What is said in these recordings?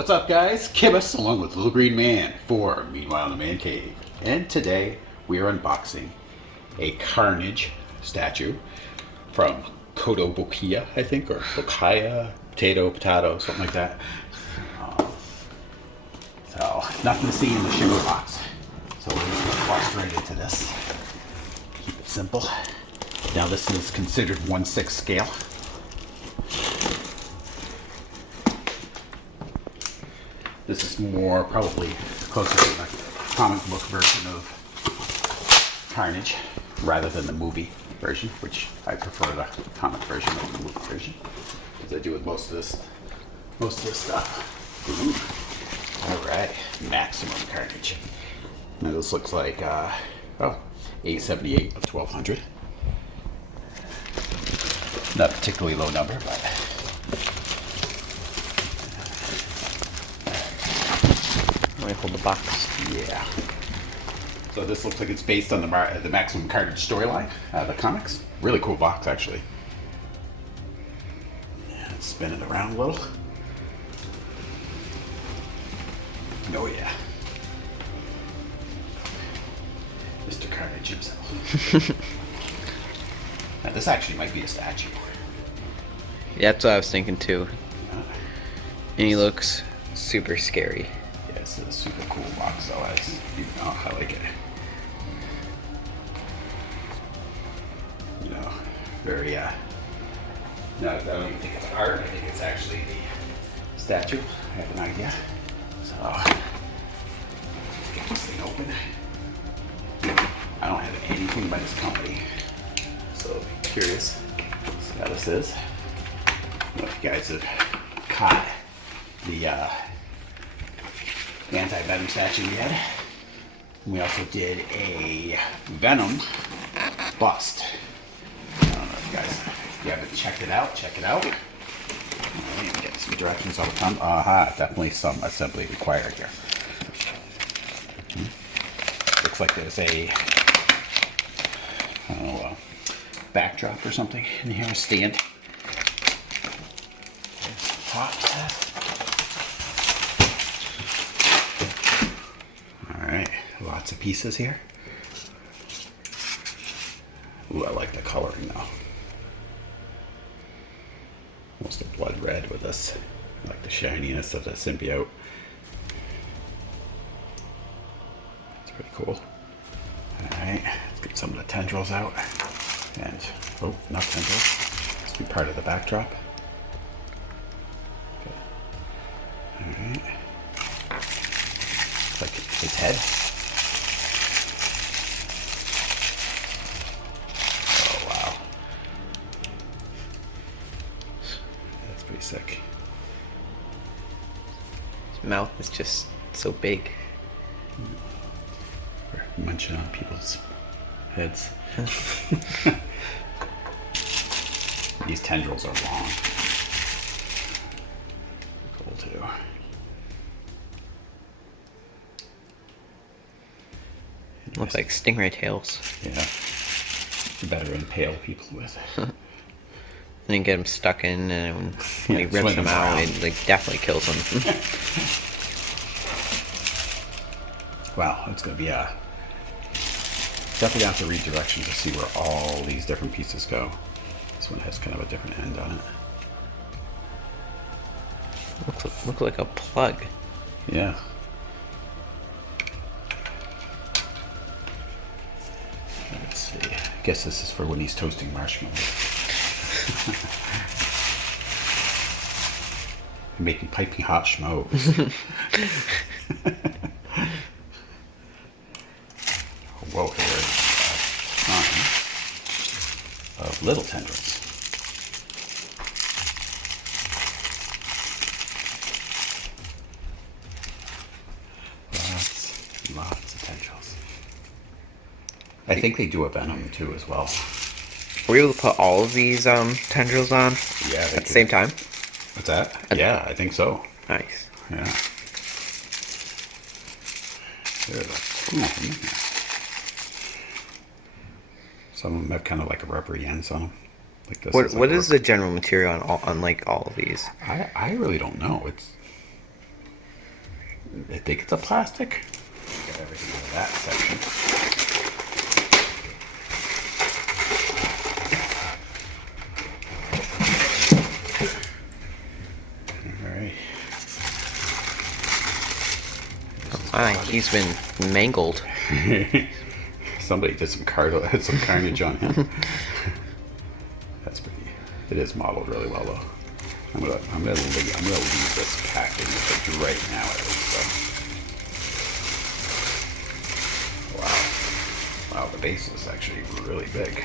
What's up, guys? Kibus along with Little Green Man for Meanwhile in the Man Cave. And today we are unboxing a Carnage statue from Kotobukiya, I think, or Bukiya, potato, something like that. So, nothing to see in the sugar box. So we're just going to bust right into this. Keep it simple. Now this is considered 1/6 scale. This is more probably closer to the comic book version of Carnage rather than the movie version, which I prefer the comic version over the movie version, as I do with most of this stuff. Ooh. All right, Maximum Carnage. Now this looks like $878 of 1,200. Not a particularly low number, but. I hold the box. Yeah. So this looks like it's based on the Maximum Carnage storyline, the comics. Really cool box, actually. Yeah, it's spinning around a little. Oh yeah. Mr. Carnage himself. Now this actually might be a statue. Yeah, that's what I was thinking too. And he looks super scary. Yeah, it's a super cool box, so I like it. You know, very, no, I don't even think it's art. I think it's actually the statue. I have an idea. So, let's get this thing open. I don't have anything by this company, so I'll be curious to see how this is. I don't know if you guys have caught the anti-venom statue we had. And we also did a venom bust. I don't know if you haven't checked it out, check it out. Let me get some directions all the time. Definitely some assembly required here. Looks like there's a, I don't know, backdrop or something in here, a stand. Top set. Alright, lots of pieces here. Ooh, I like the coloring though. Almost a blood red with this. I like the shininess of the symbiote. It's pretty cool. Alright, let's get some of the tendrils out. And, oh, not tendrils. This will be part of the backdrop. Alright. It's like his head. Oh, wow. That's pretty sick. His mouth is just so big. We're munching on people's heads. These tendrils are long. Cool too. Looks like stingray tails. Yeah. You better impale people with. And then get them stuck in, and when he Yeah, rips swing them them out, around. it like definitely kills them. Wow, it's gonna be definitely have to read directions to see where all these different pieces go. This one has kind of a different end on it. Look like a plug. Yeah. Let's see. I guess this is for when he's toasting marshmallows. Making piping hot schmoes. Whoa, here is a sign of little tendrils. Lots of tendrils. I think they do a venom too as well. Were you able to put all of these tendrils on Yeah. at the same time? What's that? Yeah, I think so. Nice. Yeah. There's a ton of them in here. Some of them have kind of like a rubbery ends on them. Like this. What is the general material on like all of these? I really don't know. I think it's a plastic. Got everything out of that section. Alright. He's been mangled. Somebody did some carnage on him. That's pretty. It is modeled really well though. I'm gonna leave this packing with it right now at least. So. Wow, the base is actually really big.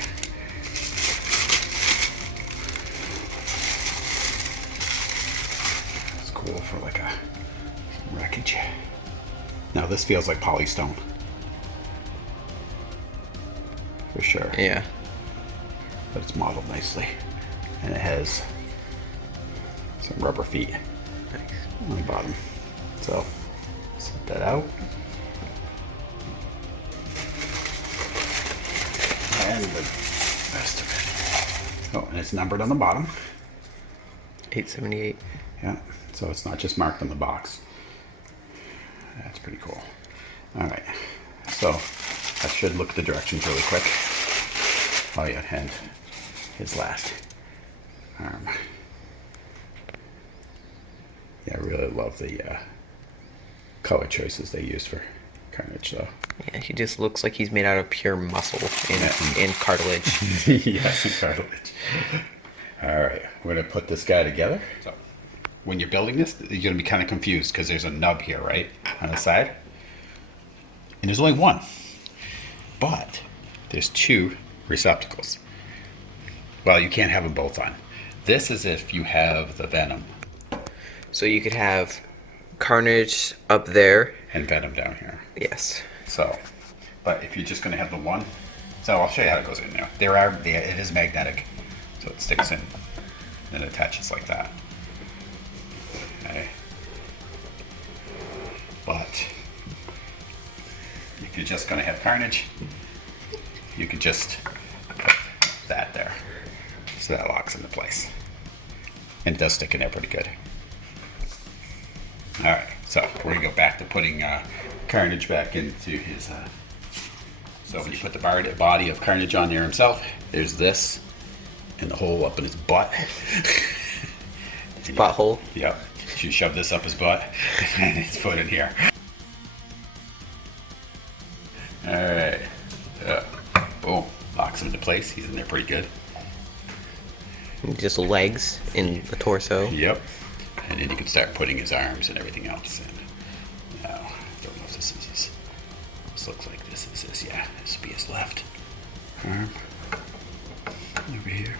It's cool for like a wreckage. Now this feels like polystone. For sure. Yeah. But it's modeled nicely. And it has some rubber feet on the bottom. So, set that out. And the rest of it. Oh, and it's numbered on the bottom. 878. Yeah, so it's not just marked on the box. That's pretty cool. All right, so I should look at the directions really quick. Oh yeah, and his last arm. Yeah, I really love the color choices they used for Carnage, though. Yeah, he just looks like he's made out of pure muscle and cartilage. Yes, and cartilage. All right, we're gonna put this guy together. So, when you're building this, you're gonna be kind of confused because there's a nub here, right, on the side, and there's only one, but there's two receptacles. Well, you can't have them both on. This is if you have the Venom. So you could have Carnage up there. And Venom down here. Yes. So, but if you're just going to have the one, so I'll show you how it goes in there. It is magnetic, so it sticks in and it attaches like that. Okay. But if you're just going to have Carnage, you could just put that there. So that locks into place. And it does stick in there pretty good. Alright, so we're going to go back to putting Carnage back into his... So when you put the body of Carnage on there himself, there's this, and the hole up in his butt. His butthole? Yep. You shove this up his butt, and his foot in here. Alright. Boom. Locks him into place. He's in there pretty good. Just legs in the torso. Yep. And then you can start putting his arms and everything else in. Now, I don't know if this is his. This looks like this is his. Yeah, this will be his left arm. Over here.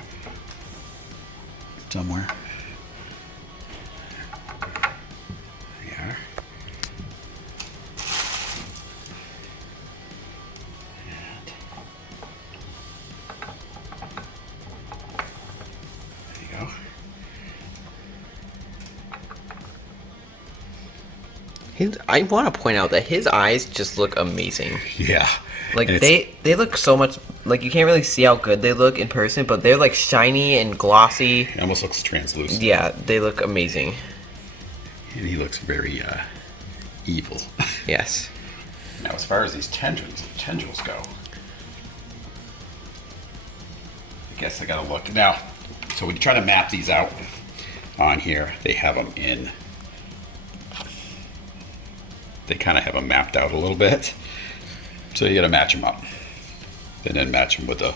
Somewhere. There you are. And there you go. I want to point out that his eyes just look amazing. Yeah. Like they look so much like you can't really see how good they look in person, but they're like shiny and glossy. It almost looks translucent. Yeah, they look amazing. And he looks very evil. Yes. Now, as far as these tendrils go, I guess I gotta look now. So when you try to map these out on here, they have them in. They kind of have them mapped out a little bit. So you gotta match them up. And then match them with the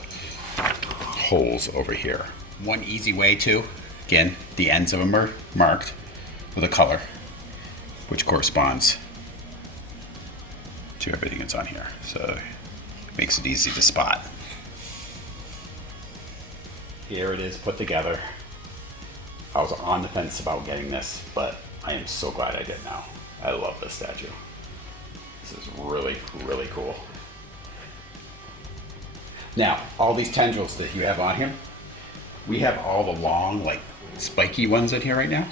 holes over here. One easy way to, again, the ends of them are marked with a color, which corresponds to everything that's on here. So it makes it easy to spot. Here it is put together. I was on the fence about getting this, but I am so glad I did now. I love this statue. This is really, really cool. Now, all these tendrils that you have on him, we have all the long, like, spiky ones in here right now,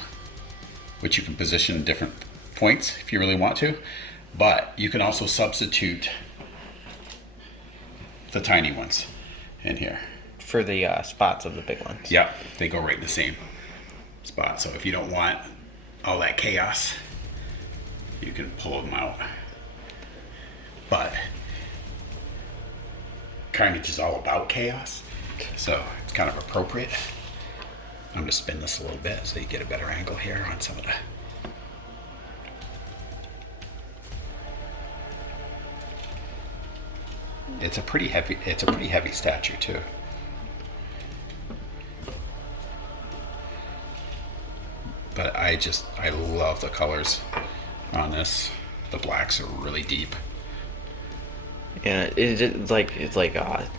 which you can position in different points if you really want to. But you can also substitute the tiny ones in here. For the spots of the big ones. Yep, they go right in the same spot. So if you don't want all that chaos, you can pull them out. But Carnage is all about chaos, so it's kind of appropriate. I'm going to spin this a little bit so you get a better angle here on some of the... It's a pretty heavy statue too. But I love the colors on this. The blacks are really deep. Yeah, it's like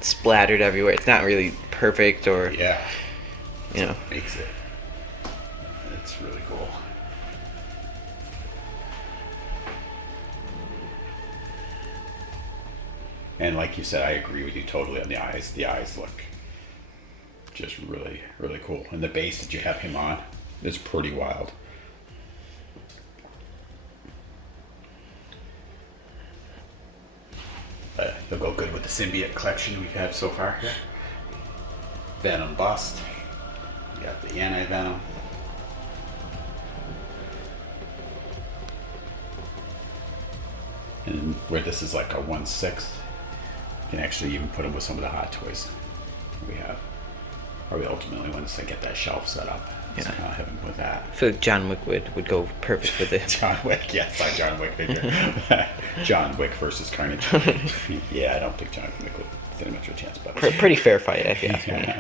splattered everywhere. It's not really perfect, or Yeah. you know. Makes it. It's really cool. And like you said, I agree with you totally on the eyes. The eyes look just really, really cool. And the base that you have him on is pretty wild. They'll go good with the symbiote collection we've had so far. Yeah. Venom bust. You got the anti-venom. And where this is like a 1/6, you can actually even put them with some of the Hot Toys we have. Probably ultimately once I get that shelf set up. Yeah. So kind of having with that. I feel like John Wick would go perfect with it. John Wick, yes, I'm John Wick figure. John Wick versus Carnage. Yeah, I don't think John Wick would stand much of a chance, but Pretty fair fight, if you ask me.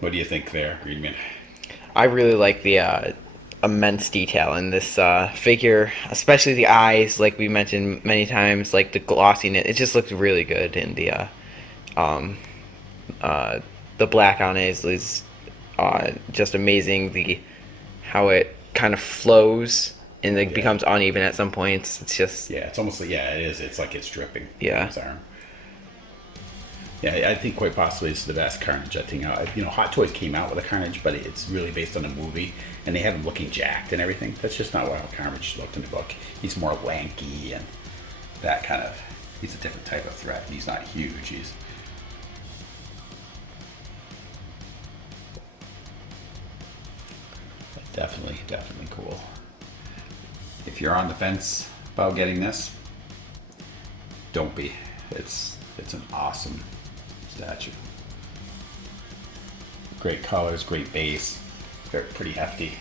What do you think there, Reedman? I really like the immense detail in this figure, especially the eyes, like we mentioned many times, like the glossiness. It just looks really good, and the black on it is just amazing. How it kind of flows and it becomes uneven at some points. It's just it's almost like it is. It's like it's dripping. Yeah. His arm. Yeah, I think quite possibly it's the best Carnage. I think Hot Toys came out with a Carnage, but it's really based on a movie, and they have him looking jacked and everything. That's just not how Carnage looked in the book. He's more lanky and that kind of. He's a different type of threat. He's not huge. He's definitely cool. If you're on the fence about getting this, don't be. It's an awesome statue. Great colors, great base, pretty hefty,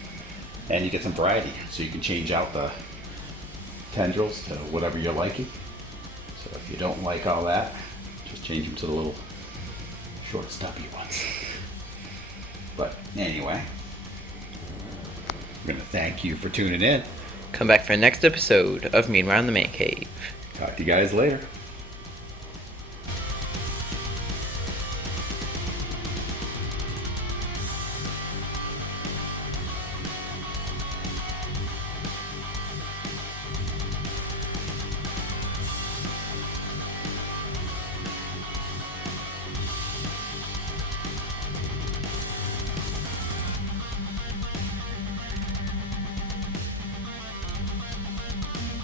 and you get some variety. So you can change out the tendrils to whatever you're liking. So if you don't like all that, just change them to the little short, stubby ones. But anyway, I'm gonna thank you for tuning in. come back for the next episode of Meanwhile in the Man Cave. Talk to you guys later.